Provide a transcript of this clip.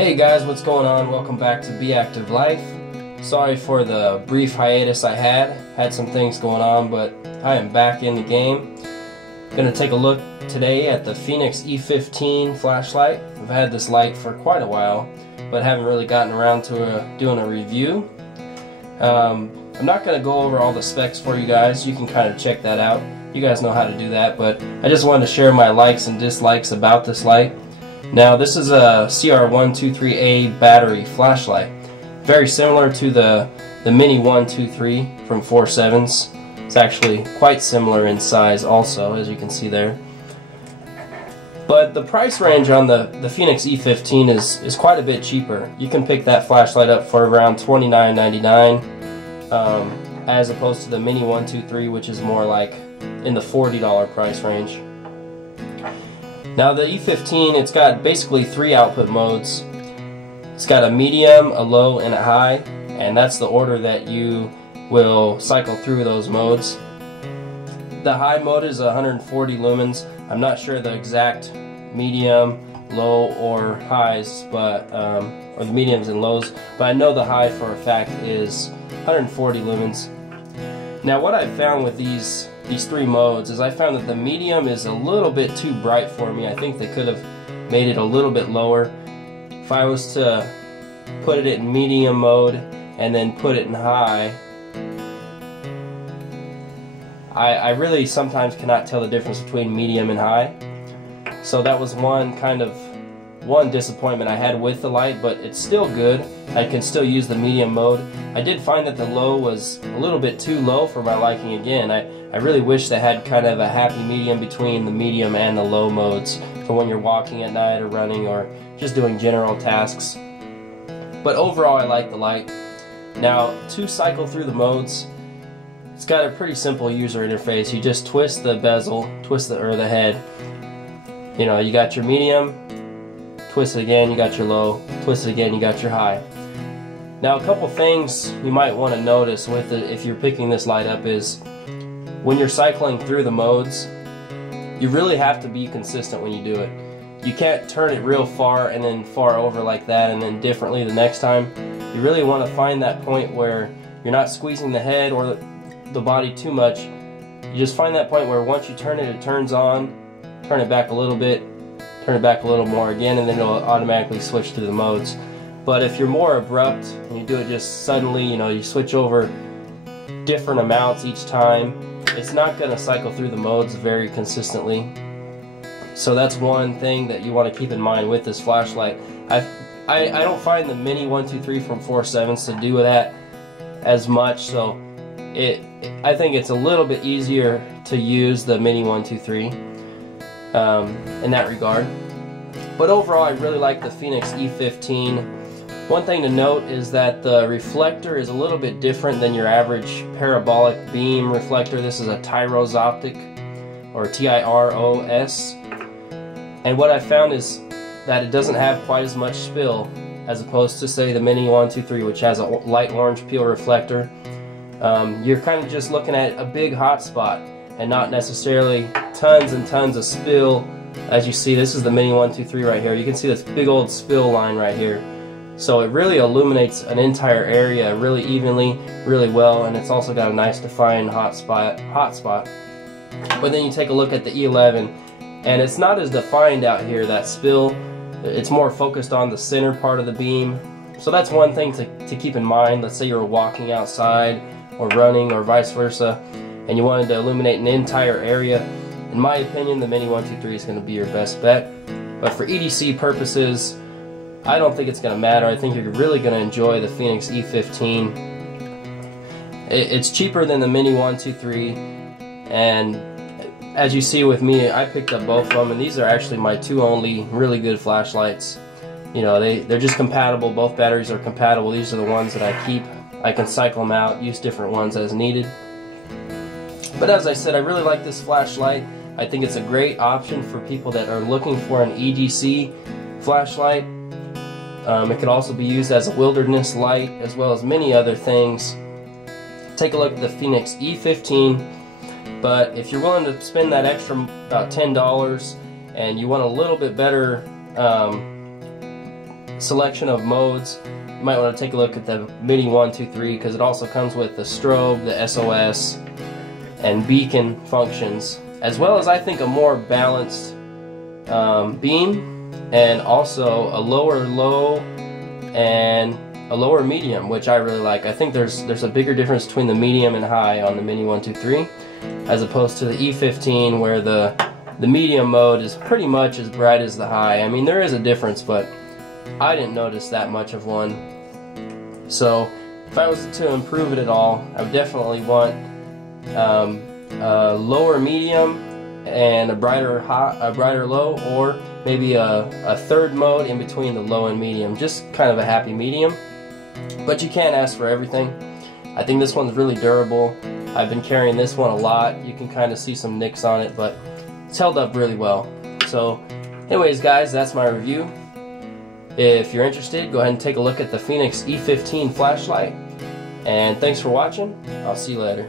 Hey guys, what's going on? Welcome back to beactivelife. Sorry for the brief hiatus I had some things going on, but I am back in the game. Gonna take a look today at the Fenix E15 Flashlight. I've had this light for quite a while, but haven't really gotten around to doing a review. I'm not gonna go over all the specs for you guys. You can kind of check that out. You guys know how to do that, but I just wanted to share my likes and dislikes about this light. Now, this is a CR123A battery flashlight, very similar to the Mini 123 from 4.7s. It's actually quite similar in size also, as you can see there. But the price range on the Fenix E15 is quite a bit cheaper. You can pick that flashlight up for around $29.99, as opposed to the Mini 123, which is more like in the $40 price range. Now the E15, it's got basically three output modes. It's got a medium, a low, and a high, and that's the order that you will cycle through those modes. The high mode is 140 lumens. I'm not sure the exact medium, low, or highs, but or the mediums and lows, but I know the high for a fact is 140 lumens. Now what I've found with these three modes is I found that the medium is a little bit too bright for me. I think they could have made it a little bit lower. If I was to put it in medium mode and then put it in high, I really sometimes cannot tell the difference between medium and high. So that was one disappointment I had with the light, but it's still good. I can still use the medium mode. I did find that the low was a little bit too low for my liking again. I really wish they had kind of a happy medium between the medium and the low modes for when you're walking at night or running or just doing general tasks. But overall, I like the light. Now, to cycle through the modes, it's got a pretty simple user interface. You just twist the bezel, or the head. You know, you got your medium, twist it again, you got your low, twist it again, you got your high. Now, a couple things you might want to notice with it if you're picking this light up is when you're cycling through the modes, you really have to be consistent when you do it. You can't turn it real far and then far over like that and then differently the next time. You really want to find that point where you're not squeezing the head or the body too much. You just find that point where once you turn it, it turns on, turn it back a little bit, turn it back a little more again, and then it'll automatically switch to the modes. But if you're more abrupt and you do it just suddenly, you know, you switch over different amounts each time, it's not going to cycle through the modes very consistently. So that's one thing that you want to keep in mind with this flashlight. I don't find the Mini 123 from 4.7s to do that as much, so I think it's a little bit easier to use the Mini 123 in that regard. But overall, I really like the Fenix E15. One thing to note is that the reflector is a little bit different than your average parabolic beam reflector. This is a Tyros optic, or TIROS. And what I found is that it doesn't have quite as much spill as opposed to, say, the Mini 123, which has a light orange peel reflector. You're kind of just looking at a big hotspot and not necessarily tons and tons of spill. As you see, this is the Mini 123 right here. You can see this big old spill line right here. So it really illuminates an entire area really evenly, really well, and it's also got a nice defined hotspot. But then you take a look at the E11, and it's not as defined out here, that spill. It's more focused on the center part of the beam. So that's one thing to keep in mind. Let's say you were walking outside or running or vice versa, and you wanted to illuminate an entire area. In my opinion, the Mini 123 is going to be your best bet. But for EDC purposes, I don't think it's going to matter. I think you're really going to enjoy the Fenix E15. It's cheaper than the Mini 123, and as you see with me, I picked up both of them, and these are actually my two only really good flashlights. You know, they're just compatible. Both batteries are compatible. These are the ones that I keep. I can cycle them out, use different ones as needed. But as I said, I really like this flashlight. I think it's a great option for people that are looking for an EDC flashlight. It could also be used as a wilderness light, as well as many other things. Take a look at the Fenix E15, but if you're willing to spend that extra about $10 and you want a little bit better selection of modes, you might want to take a look at the Mini 123 because it also comes with the strobe, the SOS, and beacon functions, as well as I think a more balanced beam, and also a lower low and a lower medium, which I really like. I think there's a bigger difference between the medium and high on the Mini 123 as opposed to the E15, where the medium mode is pretty much as bright as the high. I mean, there is a difference, but I didn't notice that much of one. So if I was to improve it at all, I would definitely want a lower medium and a brighter low, or maybe a third mode in between the low and medium, just kind of a happy medium. But you can't ask for everything. I think this one's really durable. I've been carrying this one a lot. You can kind of see some nicks on it, but it's held up really well. So anyways guys, that's my review. If you're interested, go ahead and take a look at the Fenix E15 Flashlight. And thanks for watching. I'll see you later.